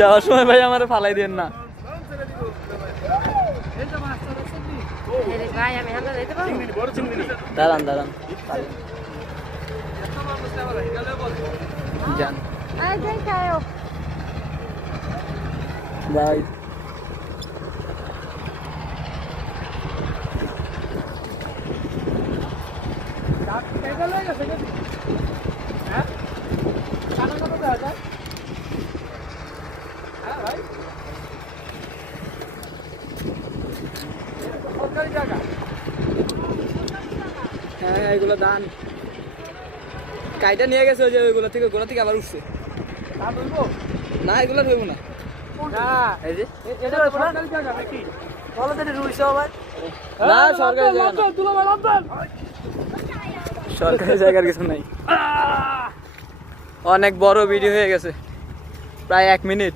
যাওয়ার সময় ভাই আমার ফালাই দেন না। দাঁড়ান দাঁড়ান যান ভাই। হ্যাঁ এগুলো দান কাইটা নিয়ে গেছে ওই যে ওইগুলো থেকে গোলা থেকে আবার উঠছে না এগুলো রইব না না সরকারি জায়গার কিছু নাই। অনেক বড় ভিডিও হয়ে গেছে প্রায় 1 মিনিট।